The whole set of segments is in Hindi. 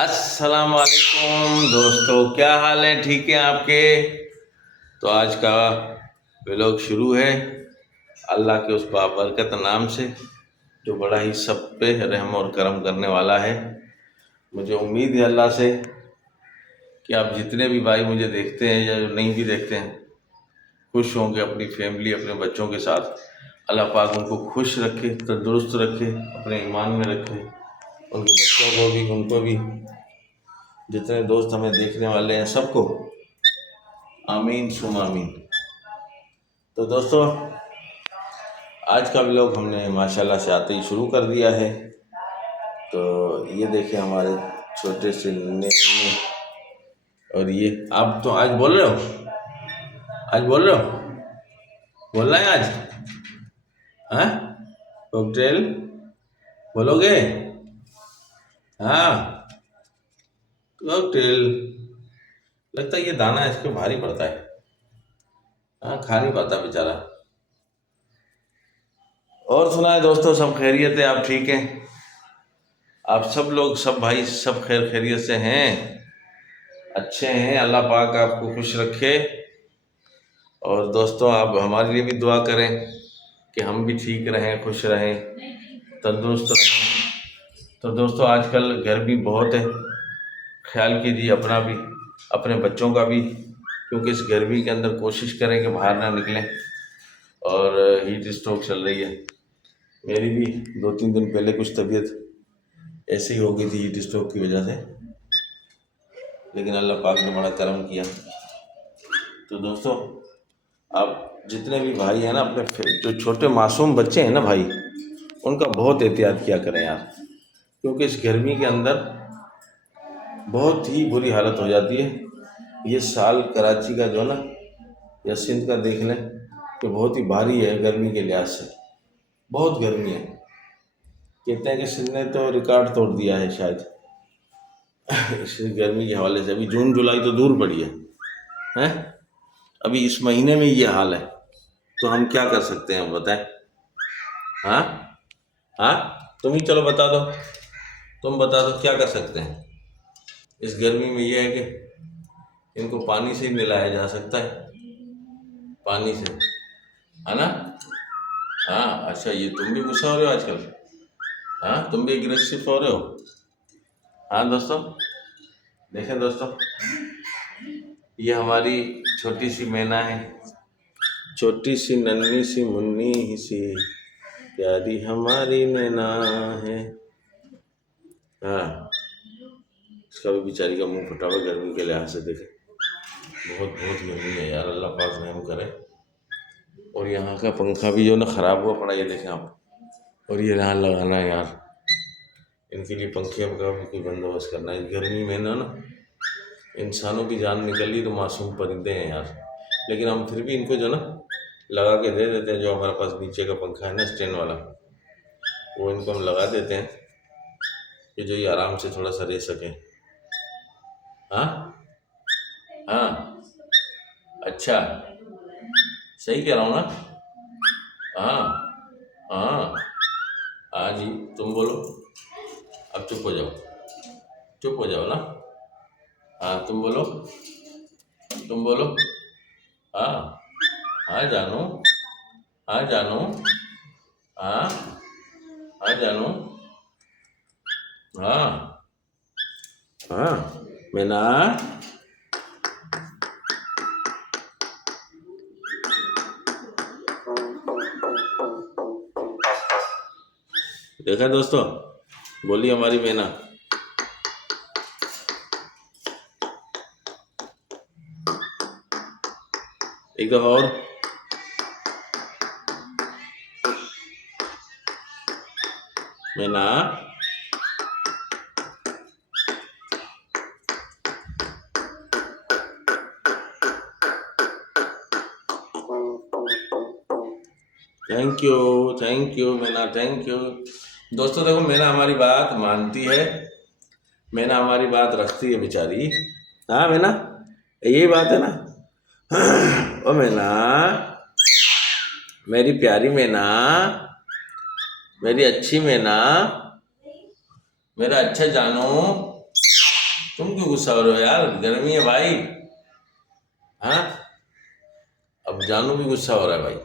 अस्सलाम वालेकुम दोस्तों, क्या हाल है? ठीक है आपके? तो आज का व्लॉग शुरू है अल्लाह के उस बाबरकत नाम से जो बड़ा ही सब पे रहम और करम करने वाला है। मुझे उम्मीद है अल्लाह से कि आप जितने भी भाई मुझे देखते हैं या जो नहीं भी देखते हैं खुश होंगे अपनी फैमिली अपने बच्चों के साथ। अल्लाह पाक उनको खुश रखे, तंदुरुस्त रखे, अपने ईमान में रखे, उनके बच्चों को भी, उनको भी, जितने दोस्त हमें देखने वाले हैं सबको आमीन सुम आमीन। तो दोस्तों, आज का व्लॉग हमने माशाल्लाह से आते ही शुरू कर दिया है। तो ये देखिए हमारे छोटे से नन्हे, और ये आप तो आज बोल रहे हो, आज बोल रहे हो, बोलना है आज? हाँ, कॉकटेल बोलोगे? हाँ, कॉकटेल। लगता है ये दाना इसके भारी पड़ता है। हाँ, खा नहीं पाता बेचारा। और सुनाए दोस्तों, सब खैरियत है? आप ठीक हैं? आप सब लोग, सब भाई, सब खैर खैरियत से हैं, अच्छे हैं? अल्लाह पाक आपको खुश रखे। और दोस्तों, आप हमारे लिए भी दुआ करें कि हम भी ठीक रहें, खुश रहें, तंदुरुस्त रहें। तो दोस्तों, आजकल गर्मी बहुत है, ख्याल कीजिए अपना भी, अपने बच्चों का भी, क्योंकि इस गर्मी के अंदर कोशिश करें कि बाहर ना निकलें। और हीट स्ट्रोक चल रही है। मेरी भी 2-3 दिन पहले कुछ तबीयत ऐसी हो गई थी हीट स्ट्रोक की वजह से, लेकिन अल्लाह पाक ने बड़ा करम किया। तो दोस्तों, आप जितने भी भाई हैं ना, अपने जो छोटे मासूम बच्चे हैं ना भाई, उनका बहुत एहतियात किया करें यार, क्योंकि इस गर्मी के अंदर बहुत ही बुरी हालत हो जाती है। ये साल कराची का जो ना, या सिंध का देख लें कि बहुत ही भारी है गर्मी के लिहाज से, बहुत गर्मी है। कहते हैं कि सिंध ने तो रिकॉर्ड तोड़ दिया है शायद इस गर्मी के हवाले से। अभी जून जुलाई तो दूर पड़ी है, हैं? अभी इस महीने में ये हाल है, तो हम क्या कर सकते हैं बताएं? हाँ, हाँ, तुम ही चलो बता दो, तुम बता दो क्या कर सकते हैं इस गर्मी में? ये है कि इनको पानी से ही मिलाया जा सकता है, पानी से, है ना? हाँ, अच्छा, ये तुम भी गुस्सा हो रहे हो आजकल? हाँ, तुम भी एग्रेसिव हो रहे हो? हाँ दोस्तों, देखें दोस्तों, ये हमारी छोटी सी मैना है, छोटी सी नन्ही सी मुन्नी ही सी प्यारी हमारी नैना है। हाँ, इसका भी बेचारी का मुंह फटा हुआ गर्मी के लिहाज से, देखे बहुत बहुत गर्मी है यार, अल्लाह पाक रहम करे। और यहाँ का पंखा भी जो ना ख़राब हुआ पड़ा, ये देखें आप, और ये यहाँ लगाना है यार, इनके लिए पंखे का भी कोई बंदोबस्त करना है। गर्मी में ना इंसानों की जान निकली तो मासूम परिंदे हैं यार, लेकिन हम फिर भी इनको जो ना लगा के दे देते हैं। जो हमारे पास नीचे का पंखा है ना, स्टैंड वाला, वो इनको हम लगा देते हैं कि जो ये आराम से थोड़ा सा रह सके। हाँ, हाँ, अच्छा, सही कह रहा हूँ ना? हाँ, हाँ, हाँ जी, तुम बोलो, अब चुप हो जाओ, चुप हो जाओ ना। हाँ, तुम बोलो, तुम बोलो। हाँ, हाँ जानू, हाँ जानू, हाँ, हाँ जानू, हाँ, हाँ, मैना, देखा दोस्तों, बोली हमारी मैना। एक दफा और, मैना, थैंक यू, थैंक यू मैना, थैंक यू। दोस्तों देखो, मैना हमारी बात मानती है, मैना हमारी बात रखती है बेचारी। हाँ मैना, यही बात है ना? ओ मैना, मेरी प्यारी मैना, मेरी अच्छी मैना, मेरा अच्छा जानू, तुम क्यों गुस्सा हो रहे हो यार, गर्मी है भाई। हाँ, अब जानू भी गुस्सा हो रहा है भाई।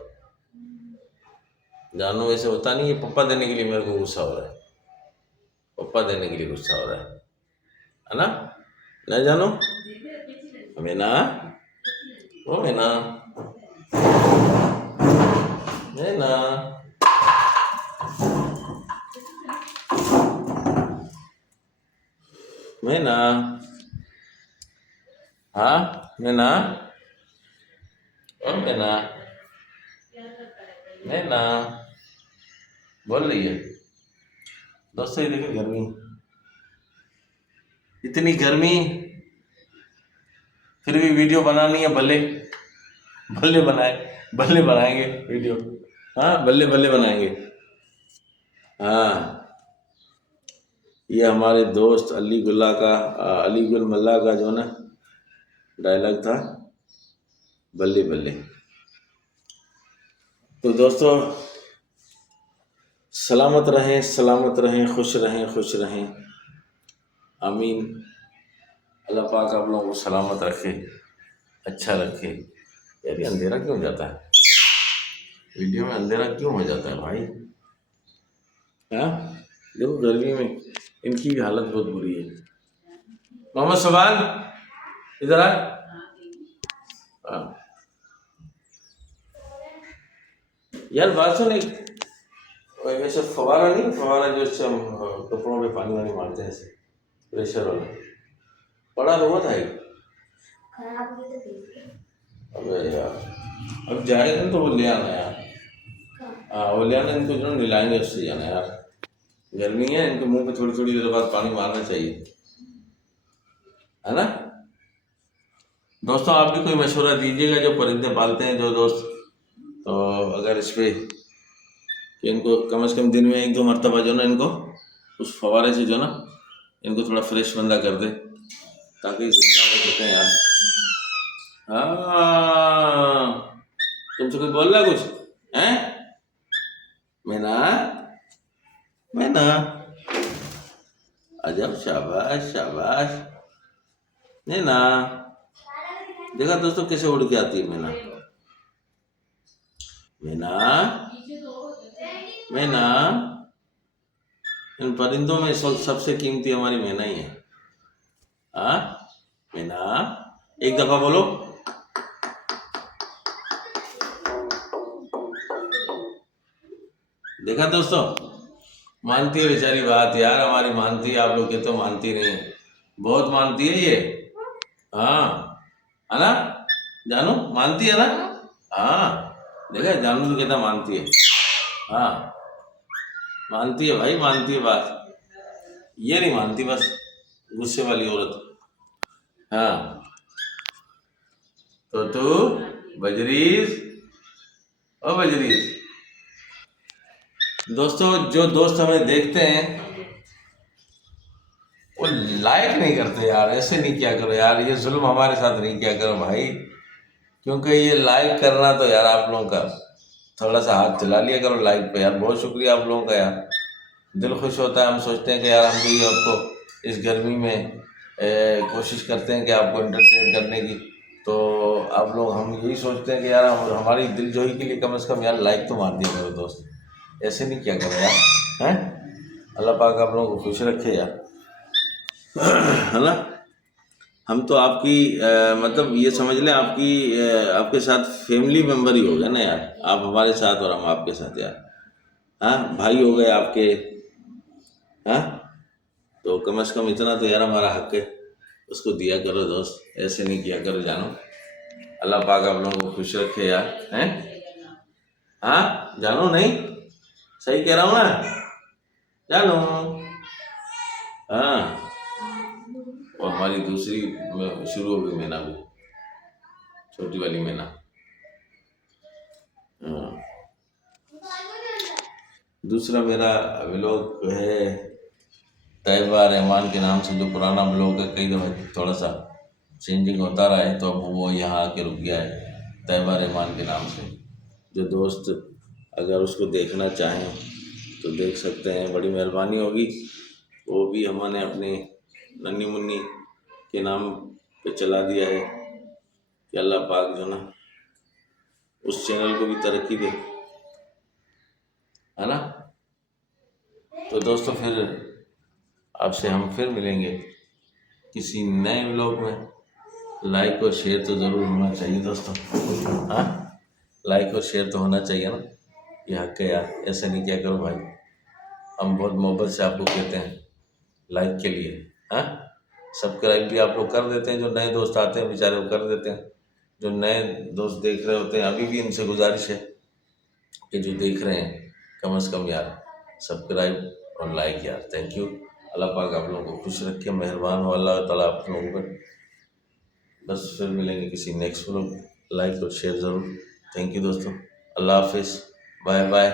जानू ऐसे होता नहीं है, पप्पा देने के लिए मेरे को गुस्सा हो रहा है, पप्पा देने के लिए गुस्सा हो रहा है ना? नहीं जानू, मीना, ओ मीना, मीना, मीना, हाँ मीना, ओ मीना, मीना, बोल रही है। दोस्तों ये देखिए गर्मी, इतनी गर्मी, फिर भी वीडियो बनानी है। भले भले बनाए, भले बनाएंगे वीडियो। हाँ भले भले बनाएंगे। हाँ, ये हमारे दोस्त अली गुल्ला का, अली गुल मल्ला का जो ना डायलॉग था, बल्ले बल्ले। तो दोस्तों सलामत रहें, सलामत रहें, खुश रहें, खुश रहें, आमीन। अल्लाह पाक आप लोगों को सलामत रखे, अच्छा रखे। यार ये अंधेरा क्यों हो जाता है, वीडियो में अंधेरा क्यों हो जाता है भाई? हाँ, देखो गर्मी में इनकी भी हालत बहुत बुरी है। मोहम्मद सुबान इधर आ। हाँ। यार बात सुन, एक वैसे फवारा नहीं, फवारा जो इससे हम कपड़ों पे पानी वानी मारते हैं ऐसे, प्रेशर वाला, पड़ा तो हुआ था एक। अबे यार, अब जाएगा तो वो ले आना यार। हाँ वो ले आना, इनको जो मिलाएंगे उससे जाना यार। गर्मी है, इनके मुंह पे थोड़ी थोड़ी देर बाद पानी मारना चाहिए, है ना? दोस्तों आप भी कोई मशवरा दीजिएगा जो परिंदे पालते हैं जो दोस्त, तो अगर इस पे कि इनको कम से कम दिन में 1-2 मरतबा जो ना इनको उस फवारे से जो ना इनको थोड़ा फ्रेश बंदा कर दे, ताकि जिंदा हो सकें यार। हाँ, तुमसे कोई बोल रहा है कुछ? हैं मैना, मैना, अजब, शाबाश शाबाश। मैना, देखा दोस्तों कैसे उड़ के आती है मैना। मैना, मैना, इन परिंदों में सबसे कीमती हमारी मैना ही है। हाँ मैना, एक दफा बोलो। देखा दोस्तों, मानती है बेचारी बात यार हमारी, मानती है। आप लोग के तो मानती नहीं है, बहुत मानती है ये। हाँ है ना जानू, मानती है ना? हाँ देखा, जानू तो कहता मानती है। हाँ मानती है भाई, मानती है बात, ये नहीं मानती बस, गुस्से वाली औरत। हाँ तो तू बजरीज, ओ बजरीज। दोस्तों जो दोस्त हमें देखते हैं वो लाइक नहीं करते यार, ऐसे नहीं किया करो यार, ये जुल्म हमारे साथ नहीं किया करो भाई, क्योंकि ये लाइक करना तो यार आप लोगों का, थोड़ा सा हाथ चला लिया करो लाइक पे यार। बहुत शुक्रिया आप लोगों का यार, दिल खुश होता है। हम सोचते हैं कि यार हम भी आपको इस गर्मी में कोशिश करते हैं कि आपको एंटरटेन करने की, तो आप लोग, हम यही सोचते हैं कि यार हमारी दिलजोई के लिए कम से कम यार लाइक तो मार दिया करो दोस्त, ऐसे नहीं किया करो यार। हैं, अल्लाह पाक आप लोगों को खुश रखे यार, है ना? हम तो आपकी मतलब ये समझ लें आपकी आपके साथ फैमिली मेम्बर ही हो गए ना यार, आप हमारे साथ और हम आपके साथ यार। हाँ भाई हो गए आपके। हाँ तो कम से कम इतना तो यार हमारा हक है, उसको दिया करो दोस्त, ऐसे नहीं किया करो जानो। अल्लाह पाक आप लोगों को खुश रखे यार। हैं, हाँ जानो, नहीं सही कह रहा हूँ ना जानो? हाँ, और हमारी दूसरी शुरू हो गई मैना भी, छोटी वाली मैना। हाँ, दूसरा मेरा व्लॉग है तैयबा रहमान के नाम से, जो पुराना ब्लॉग है, कई दफ़ा थोड़ा सा चेंजिंग होता रहा है, तो अब वो यहाँ आके रुक गया है तैयबा रहमान के नाम से। जो दोस्त अगर उसको देखना चाहें तो देख सकते हैं, बड़ी मेहरबानी होगी। वो भी हमने अपनी नन्ही मुन्नी के नाम पे चला दिया है कि अल्लाह पाक जो ना उस चैनल को भी तरक्की दे, है ना। तो दोस्तों फिर आपसे हम फिर मिलेंगे किसी नए व्लॉग में। लाइक और शेयर तो ज़रूर होना चाहिए दोस्तों, हाँ, लाइक और शेयर तो होना चाहिए ना, ये हक है यार, ऐसे नहीं क्या करो भाई, हम बहुत मोहब्बत से आपको कहते हैं लाइक के लिए, हाँ। सब्सक्राइब भी आप लोग कर देते हैं, जो नए दोस्त आते हैं बेचारे वो कर देते हैं, जो नए दोस्त देख रहे होते हैं अभी भी इनसे गुजारिश है कि जो देख रहे हैं कम से कम यार सब्सक्राइब और लाइक यार, थैंक यू। अल्लाह पाक आप लोगों को खुश रखे, मेहरबान हो अल्लाह ताला आप लोगों पर। बस फिर मिलेंगे किसी नेक्स्ट व्लॉग, लाइक और शेयर ज़रूर। थैंक यू दोस्तों, अल्लाह हाफिज़, बाय बाय।